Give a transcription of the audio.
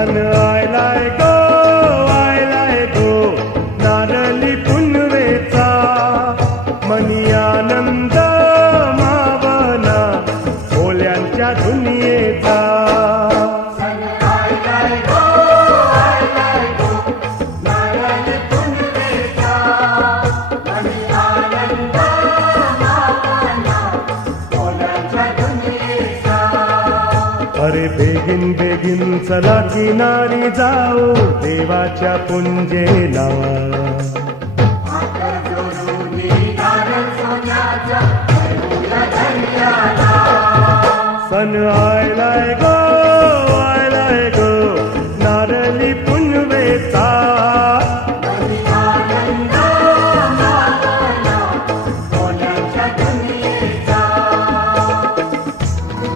सण आयलाय गो नारळी पुनवेचा मनी आनंद मावना ओल्यांच्या दुनियेचा अरे बेगिन बेगिन चला किनारी जाऊ देवाच्या पुंजेला सण आयलाय गो